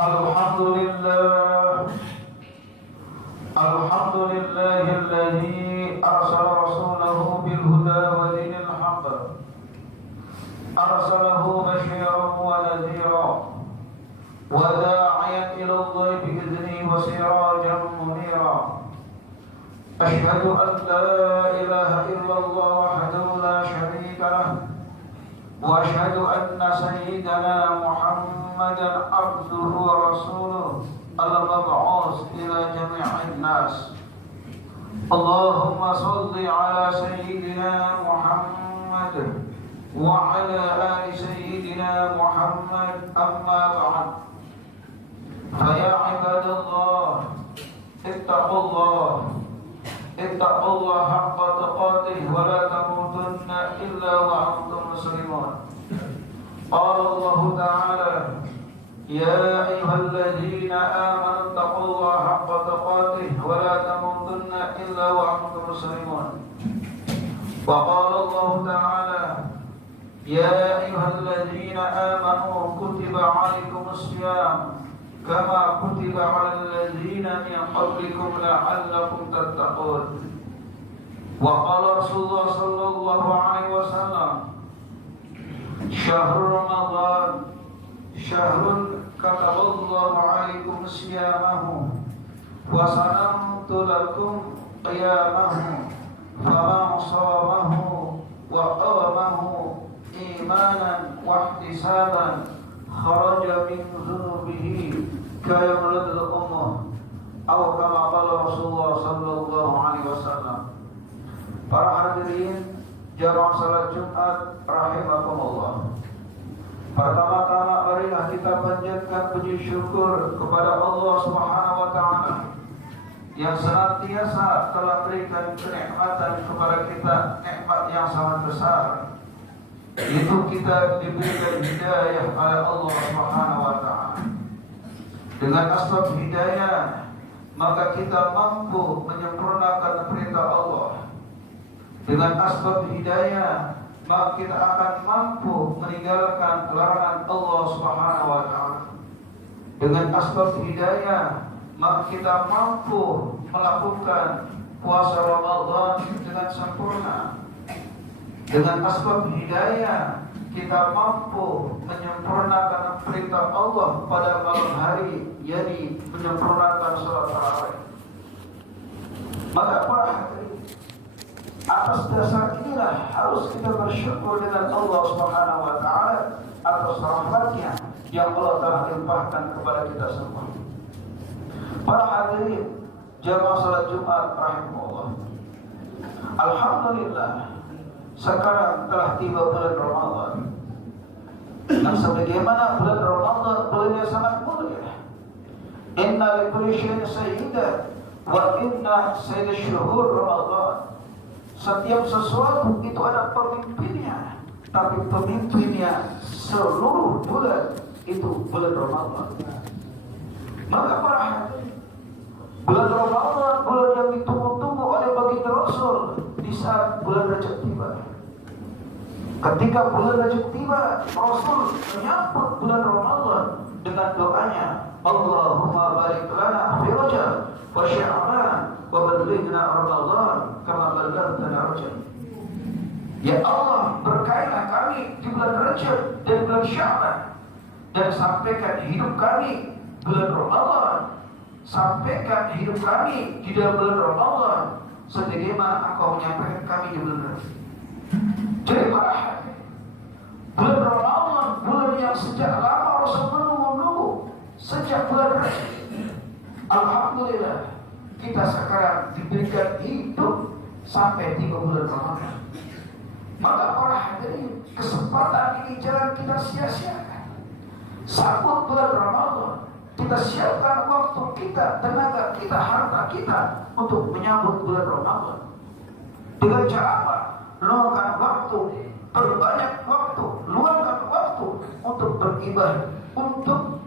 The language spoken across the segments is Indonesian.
الحمد لله الحمد لله الذي أرسل رسوله بالهدى ودين الحق أرسله بشيرا ونذيرا وداعيا إلى الله بإذنه وسراجا منيرا أشهد أن لا إله إلا الله وحده لا شريك له وأشهد أن سيدنا محمدا عبده ورسوله المبعوث إلى جميع الناس. اللهم صل على سيدنا محمد وعلى آل سيدنا محمد. أما بعد، فيا عباد الله اتقوا الله حق تقاته ولا تموتن إلا وأنتم مسلمون. قال الله تعالى: يا أيها الذين آمنوا اتقوا الله حق تقاته ولا تموتن إلا وأنتم مسلمون. وقال الله تعالى: يا أيها الذين آمنوا كتب عليكم الصيام كما كتب على الذين من قبلكم لعلكم تتقون. وقال رسول الله صلى الله عليه وسلم: شهر رمضان شهر كتب الله عليكم صيامه وصنمت لكم قيامه فمن صامه وقامه إيمانا واحتسابا خرج من ذنوبه كيوم ولد أمه أو كما قال رسول الله صلى الله عليه وسلم. Para hadirin jamaah salat Jumat rahimakumullah. Pertama-tama marilah kita panjatkan puji syukur kepada Allah Subhanahu wa taala yang senantiasa telah berikan kenikmatan kepada kita, nikmat yang sangat besar. Itu kita diberikan hidayah oleh Allah Subhanahu wa taala. Dengan asbab hidayah maka kita mampu menyempurnakan perintah Allah. Dengan asbab hidayah maka kita akan mampu meninggalkan larangan Allah Subhanahu wa taala. Dengan asbab hidayah maka kita mampu melakukan puasa Ramadan dengan sempurna. Dengan asbab hidayah kita mampu menyempurnakan perintah Allah pada malam hari, yakni menyempurnakan salat tarawih. Maka para hadirin, atas dasar inilah harus kita bersyukur dengan Allah Subhanahu wa taala atas rahmatnya yang Allah telah limpahkan kepada kita semua. Para hadirin jamaah salat Jumat rahimahullah. Alhamdulillah, sekarang telah tiba bulan Ramadan. Dan sebagaimana bulan Ramadan bulan yang sangat mulia. Inna likulli syai'in sayyidan wa inna sayyidal syuhur Ramadan. Setiap sesuatu itu ada pemimpinnya, tapi pemimpinnya seluruh bulan itu bulan Ramadan. Maka para hadirin, bulan Ramadan bulan yang ditunggu-tunggu oleh baginda Rasul di saat bulan Rajab tiba. Ketika bulan Rajab tiba, Rasul menyambut bulan Ramadan dengan doanya, Allahumma barik lana fi Rajab wa Sya'ban wa ballighna Ramadan kama ballaghna Rajab. Ya Allah, berkailah kami di bulan Rajab dan bulan Sya'ban, dan sampaikan hidup kami bulan Ramadan, sampaikan hidup kami di dalam bulan Ramadan sebagaimana Engkau menyampaikan kami di bulan Rajab. Jadi para hadirin, bulan Ramadan bulan yang sejak lama Rasul menunggu sejak bulan Rajab. Alhamdulillah, kita sekarang diberikan hidup sampai 3 bulan Ramadan. Maka para hadirin, kesempatan ini jangan kita sia-siakan. Sambut bulan Ramadan, kita siapkan waktu kita, tenaga kita, harta kita untuk menyambut bulan Ramadan. Dengan cara apa? Luangkan waktu, perbanyak waktu, luangkan waktu untuk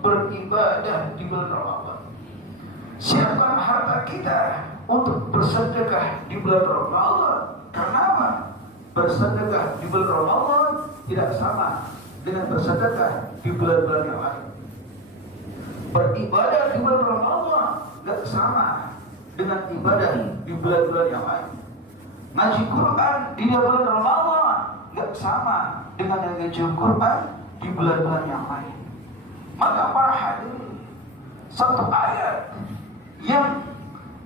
beribadah di bulan Ramadan. Siapkan harta kita untuk bersedekah di bulan Ramadan. Kenapa? Bersedekah di bulan Ramadan tidak sama dengan bersedekah di bulan-bulan yang lain. Beribadah di bulan Ramadan gak sama dengan ibadah di bulan-bulan yang lain. Ngaji Quran di bulan Ramadan gak sama dengan yang ngaji Quran di bulan-bulan yang lain. Maka para hadirin, satu ayat yang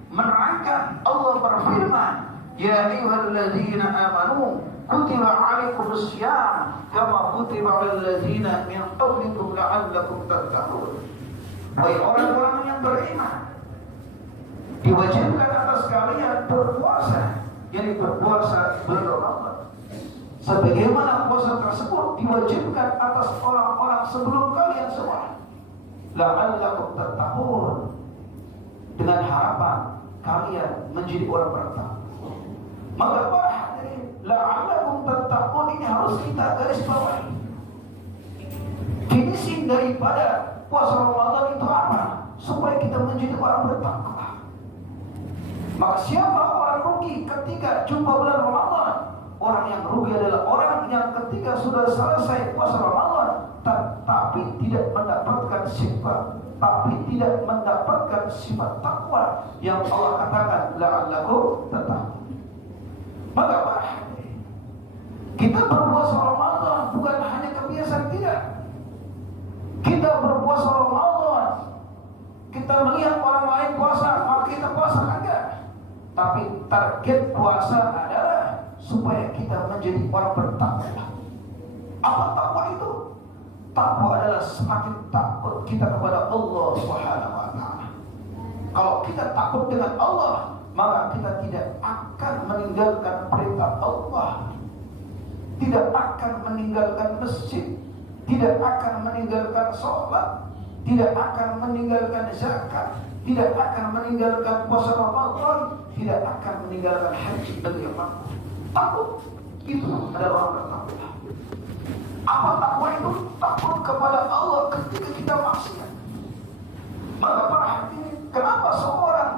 menerangkan Allah berfirman, ya ayyuhalladzina amanu kutiba alaikumus syiyam kama kutiba alal ladzina min qablikum la'allakum tattaqun. Wahai orang-orang yang beriman, diwajibkan atas kalian berpuasa, jadi berpuasa bulan Ramadan. Sebagaimana puasa tersebut diwajibkan atas orang-orang sebelum kalian semua. La'allakum tattaqun, dengan harapan kalian menjadi orang bertakwa. Maka para hadirin, la'allakum tattaqun ini harus kita garis bawahi. Finishing daripada puasa Ramadan itu apa? Supaya kita menjadi orang bertakwa. Maka siapa orang rugi ketika jumpa bulan Ramadan? Orang yang rugi adalah orang yang ketika sudah selesai puasa Ramadan tapi tidak mendapatkan sifat takwa yang Allah katakan la'allakum tattaqun. Maka Pak, kita berpuasa Ramadan bukan hanya kebiasaan, tidak. Kita berpuasa Ramadan, kita melihat orang lain puasa, maka kita puasa, enggak. Tapi target puasa adalah supaya kita menjadi orang bertakwa. Apa takwa itu? Takwa adalah semakin takut kita kepada Allah Subhanahu wa taala. Kalau kita takut dengan Allah, maka kita tidak akan meninggalkan perintah Allah, tidak akan meninggalkan masjid, tidak akan meninggalkan sholat, tidak akan meninggalkan zakat, tidak akan meninggalkan puasa Ramadan, tidak akan meninggalkan haji bagi yang mampu. Takut itu adalah orang bertakwa. Apa takwa itu? Takut kepada Allah ketika kita maksiat. Maka para hadirin, kenapa seorang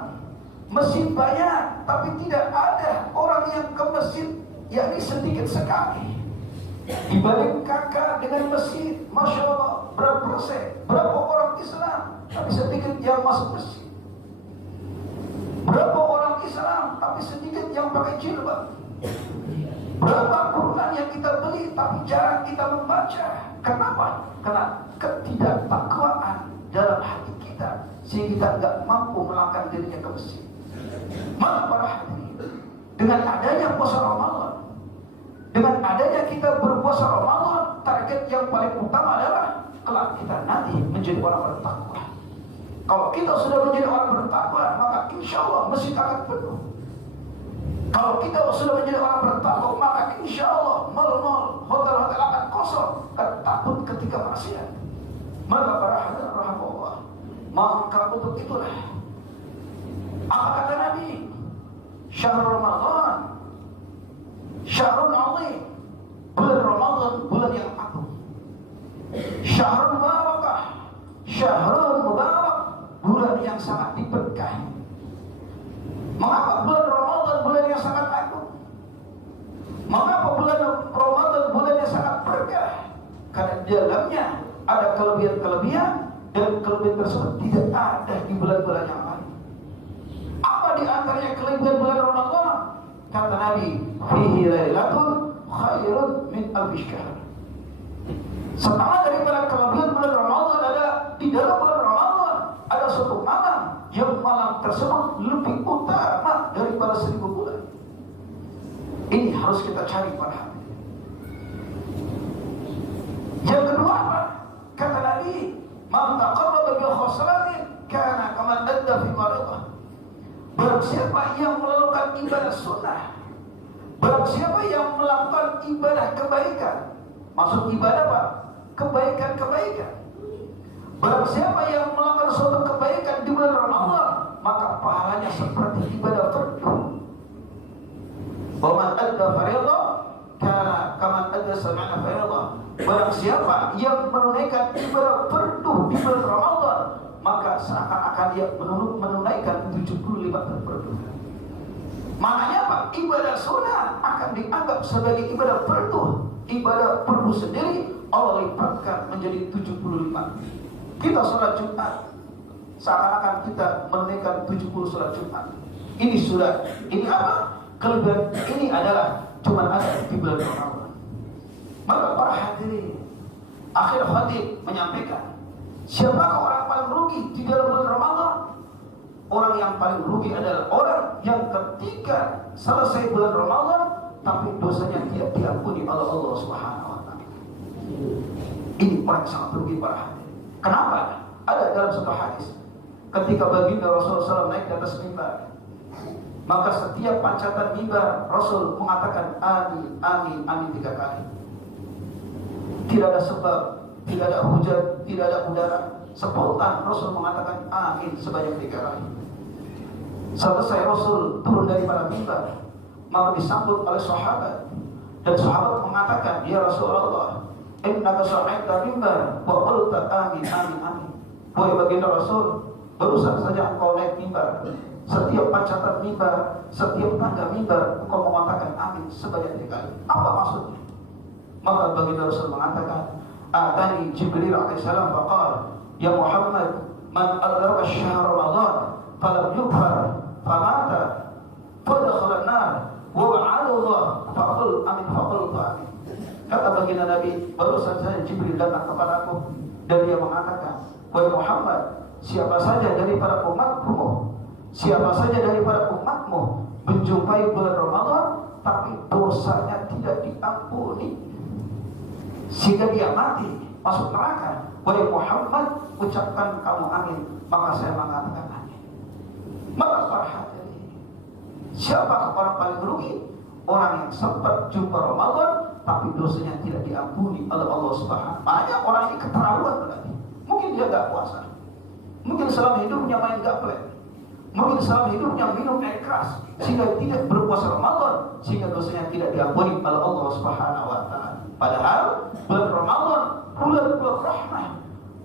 masjid banyak tapi tidak ada orang yang ke masjid, yakni sedikit sekali? Dibanding kakak dengan masjid, Masya Allah, berapa persen? Berapa orang Islam tapi sedikit yang masuk masjid? Berapa orang Islam tapi sedikit yang pakai jilbab? Berapa Quran yang kita beli tapi jarang kita membaca? Kenapa? Karena ketidaktakwaan dalam hati kita sehingga kita tidak mampu melangkah dirinya ke masjid. Maka para hadirin, dengan adanya puasa Ramadan, dengan adanya kita berpuasa Ramadan, target yang paling utama adalah kelak kita nanti menjadi orang bertakwa. Kalau kita sudah menjadi orang bertakwa, maka insya Allah masjid akan penuh. Kalau kita sudah menjadi orang bertakwa, maka insya Allah mal-mal, hotel-hotel akan kosong. Takut ketika maksiat. Maka para hadirin rahimahullah, maka untuk itulah apa kata Nabi? Syahrul Ramadan, syahrul azim, bulan Ramadan, bulan yang agung. Syahrul barakah, syahrul mubarak, bulan yang sangat diberkahi. Mengapa bulan Ramadan bulan yang sangat agung? Mengapa bulan Ramadan bulan yang sangat berkah? Karena di dalamnya ada kelebihan-kelebihan, dan kelebihan tersebut tidak ada di bulan-bulan yang lain. Apa di antaranya kelebihan bulan Ramadan? Kata Nabi, fihi lailatul khairun min alfi syahr. Setengah daripada kelebihan bulan Ramadan adalah di dalam bulan Ramadan ada suatu malam yang malam tersebut lebih utama daripada 1000 bulan. Ini harus kita cari pada hati. Yang kedua apa? Kata Nabi, man taqarraba bi khosalatin kana kaman adda fi maridah. Barang siapa yang melakukan ibadah sunnah, barang siapa yang melakukan ibadah kebaikan, maksud ibadah apa? Kebaikan-kebaikan. Barang siapa yang melakukan suatu kebaikan di bulan Ramadan, maka pahalanya seperti ibadah fardu. Wa man adda fardhu kana kaman adda sab'ana fardhu. Barang siapa yang menunaikan ibadah fardu di bulan Ramadan, maka seakan-akan dia menunaikan 75 fardu. Maknanya apa? Ibadah sunnah akan dianggap sebagai ibadah fardu. Ibadah fardu sendiri Allah lipatkan menjadi 75. Kita sholat Jumat seakan-akan kita menunaikan 70 sholat Jumat. Ini sudah, ini apa? Kelebihan ini adalah cuma ada di bulan Ramadan. Maka para hadirin, akhir khatib menyampaikan, siapakah orang paling rugi di dalam bulan Ramadan? Orang yang paling rugi adalah orang yang ketika selesai bulan Ramadan tapi dosanya tidak diampuni oleh Allah Subhanahu wa taala. Ini orang yang sangat rugi para hadirin. Kenapa? Ada dalam satu hadis, ketika baginda Rasulullah SAW naik di atas mimbar, maka setiap pancatan mimbar Rasul mengatakan amin, amin, amin 3 kali. Tidak ada sebab, tidak ada hujan, tidak ada udara, spontan Rasul mengatakan amin sebanyak 3 kali. Selesai Rasul turun daripada mimbar, maka disambut oleh sahabat, dan sahabat mengatakan, ya Rasulullah, innaka sa'idta mimbar wa qulta amin, amin, amin. Wahai baginda Rasul, barusan saja engkau naik mimbar, setiap pancatan mimbar, setiap tangga mimbar engkau mengatakan amin sebanyak 3 kali. Apa maksudnya? Maka baginda Rasul mengatakan, atani Jibril alaihissalam faqala, ya Muhammad, man adraka syahr Ramadan falam yukfar famata fadakhala an-nar wa wa'ala Allah faqul amin, faqul amin. Kata baginda Nabi, barusan saja Jibril datang kepadaku dan dia mengatakan, wahai Muhammad, siapa saja daripada umatmu, siapa saja daripada umatmu menjumpai bulan Ramadan tapi dosanya tidak diampuni sehingga dia mati masuk neraka, wahai Muhammad, ucapkan kamu amin, maka saya mengatakan amin. Maka para hadirin, siapa orang paling rugi? Orang yang sempat jumpa Ramadan tapi dosanya tidak diampuni oleh Allah Subhanahu wa taala. Banyak orang ini keterlaluan berarti. Mungkin dia gak puasa, mungkin selama hidupnya main gaplek, mungkin selama hidupnya minum air keras sehingga tidak berpuasa Ramadan, sehingga dosanya tidak diampuni oleh Allah Subhanahu wa taala. Padahal bulan Ramadan bulan rahmah,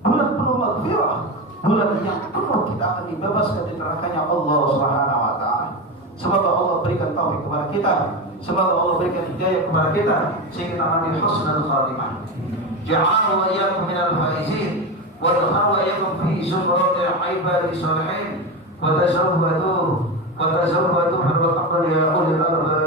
bulan penuh maghfirah, bulan yang penuh kita akan dibebaskan dari nerakanya Allah Subhanahu wa taala. Semoga Allah berikan taufik kepada kita, semoga Allah berikan hidayah kepada kita sehingga kita mati husnul khatimah. Ja'alna wa iyyakum minal faizin wa adkhalna wa iyyakum fi zumratil ibadis shalihin wa tazawwadu fa inna khayra